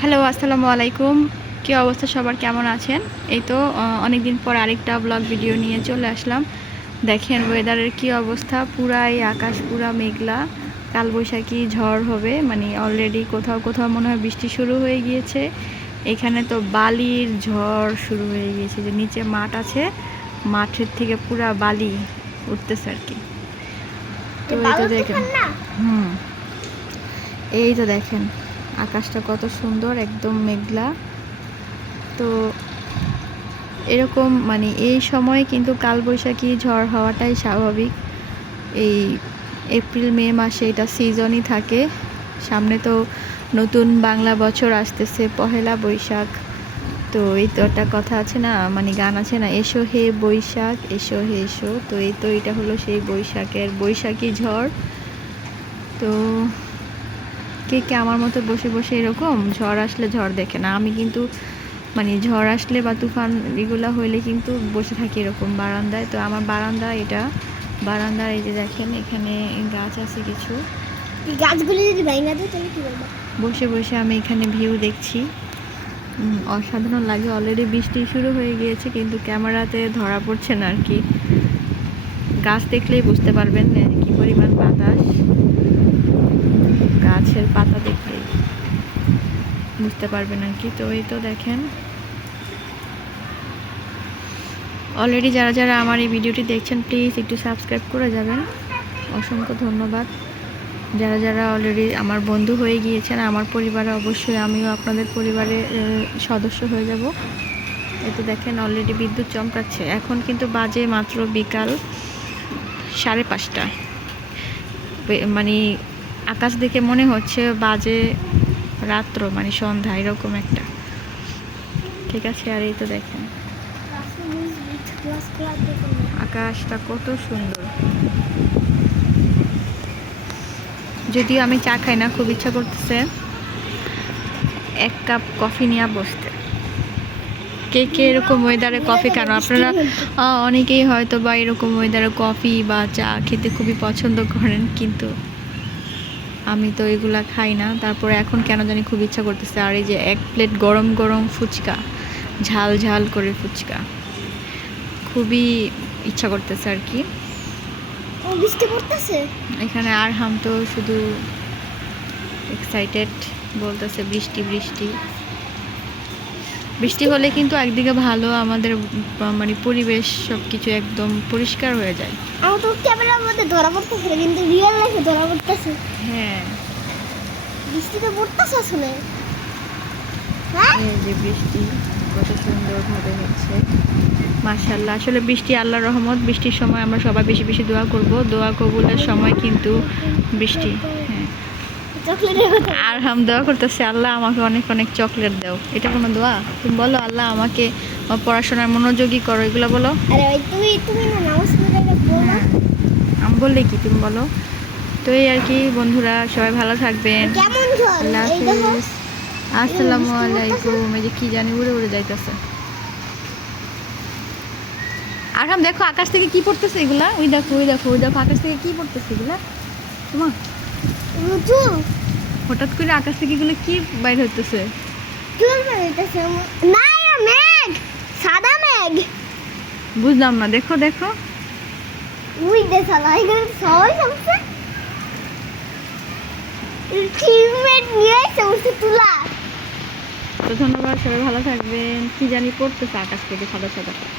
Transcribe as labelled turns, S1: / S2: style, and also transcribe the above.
S1: Hello আসসালামু আলাইকুম। কী অবস্থা সবার? কেমন আছেন? এই তো অনেক দিন পর আরেকটা ব্লগ ভিডিও নিয়ে চলে আসলাম। দেখেন ওয়েদারের কি অবস্থা। পুরাই আকাশ পুরা মেঘলা। কালবৈশাখী ঝড় হবে। মানে অলরেডি কোথাও কোথাও মনে হয় বৃষ্টি শুরু হয়ে গিয়েছে। এখানে তো বালির ঝড় শুরু হয়ে গিয়েছে। যে নিচে মাঠ আছে মাঠের থেকে পুরা বালি উঠতেছে আর কি। তো এই তো দেখেন। হুম। এই তো দেখেন। আকাশটা কত সুন্দর, একদম মেঘলা। তো এরকম মানে এই সময় কিন্তু কালবৈশাখী ঝড় হওয়াটাই স্বাভাবিক। এই এপ্রিল, মে মাসে এটা সিজনই থাকে। সামনে তো নতুন বাংলা বছর আসতেছে, পহেলা বৈশাখ। তো এই তো একটা কথা আছে না মানে গান আছে না, এসো হে বৈশাখ, এসো হে এসো। তো এই তো এটা হলো সেই বৈশাখের বৈশাখী ঝড়। তো কে কে আমার মতো বসে বসে এরকম ঝড় আসলে ঝড় দেখে না। আমি কিন্তু মানে ঝড় আসলে বা তুফান এগুলো হইলে কিন্তু বসে থাকি এরকম বারান্দায়। তো আমার বারান্দা এটা। বারান্দার এই যে দেখেন এখানে গাছ আছে কিছু।
S2: গাছগুলি যদি ভেঙে দেয় তাহলে কি
S1: বসে বসে আমি এখানে ভিউ দেখছি। অসাধারণ লাগে। অলরেডি বৃষ্টি শুরু হয়ে গিয়েছে কিন্তু ক্যামেরাতে ধরা পড়ছে না আর কি। গাছ দেখলেই বুঝতে পারবেন কি পরিমাণ বাতাস। গাছের পাতা দেখলেই বুঝতে পারবেন আর কি তো এই তো দেখেন। অলরেডি যারা যারা আমার এই ভিডিওটি দেখছেন প্লিজ একটু সাবস্ক্রাইব করে যাবেন। অসংখ্য ধন্যবাদ। যারা যারা অলরেডি আমার বন্ধু হয়ে গিয়েছেন, আমার পরিবারে অবশ্যই আমিও আপনাদের পরিবারে সদস্য হয়ে যাব। তো দেখেন অলরেডি বিদ্যুৎ চমকাচ্ছে। এখন কিন্তু বাজে মাত্র বিকাল সাড়ে পাঁচটা। মানে আকাশ দেখে মনে হচ্ছে বাজে রাত্র মানে সন্ধ্যা, এরকম একটা। ঠিক আছে, আর এই তো দেখেন। আকাশটা কত সুন্দর। যদিও আমি চা খাই না, খুব ইচ্ছা করতেছে এক কাপ কফি নিয়ে বসতে। কে কে এরকম ওয়েদারে কফি কেন আপনারা অনেকেই হয়তো বা এরকম ওয়েদারে কফি বা চা খেতে খুবই পছন্দ করেন, কিন্তু আমি তো এগুলা খাই না। তারপরে এখন কেন জানি খুব ইচ্ছা করতেছে আর এই যে এক প্লেট গরম গরম ফুচকা ঝাল ঝাল করে ফুচকা। খুবই ইচ্ছা করতেছে আর কি।
S2: ও বৃষ্টি পড়তেছে?
S1: এখানে আর হাম তো শুধু এক্সাইটেড বলতেছে বৃষ্টি বৃষ্টি। বৃষ্টি হলে কিন্তু একদিকে ভালো আমাদের মানে পরিবেশ সব কিছু একদম পরিষ্কার হয়ে যায়।
S2: আমার তো ক্যামেরার মধ্যে ধরা পড়তেছে কিন্তু রিয়েল লাইফে ধরা পড়তেছে।
S1: হ্যাঁ।
S2: বৃষ্টি তো পড়তেছে আসলে। হ্যাঁ?
S1: এই যে বৃষ্টি কত সুন্দরভাবে হচ্ছে। মাশাল্লাহ আসলে বৃষ্টি আল্লাহর রহমত বৃষ্টির সময় আমরা সবাই বেশি বেশি দোয়া করব। দোয়া কবুলের সময় কিন্তু বৃষ্টি হ্যাঁ। আর হাম দোয়া করতেছে আল্লাহ আমাকে অনেক অনেক চকলেট দাও। এটা কোনো দোয়া? তুমি বলো আল্লাহ আমাকে পড়াশোনার মনোযোগী করো এগুলো বলো। হ্যাঁ আমি বললে কি তুমি বলো? তো এই আর কি বন্ধুরা সবাই ভালো থাকবেন। আল্লাহ হাফিজ। আসসালামু আলাইকুম। এই যে কি জানি উড়ে উড়ে যাইতেছে। আর দেখো আকাশ থেকে কি পড়তেছে এগুলা? ওই দেখো ওই দেখো ওই দেখো আকাশ থেকে কি পড়তেছে এগুলা? তোমা
S2: রুচু
S1: হঠাৎ করে আকাশ থেকে এগুলো কি বাইর হইতেছে?
S2: না মেঘ সাদা মেঘ।
S1: বুঝলাম না দেখো দেখো।
S2: উই দে সালা সবাই সমস্যা টিমমেট নিয়ে তুলা।
S1: তো ধন্যবাদ সবাই ভালো থাকবেন। কি জানি পড়তেছে আকাশ থেকে সাদা সাদা।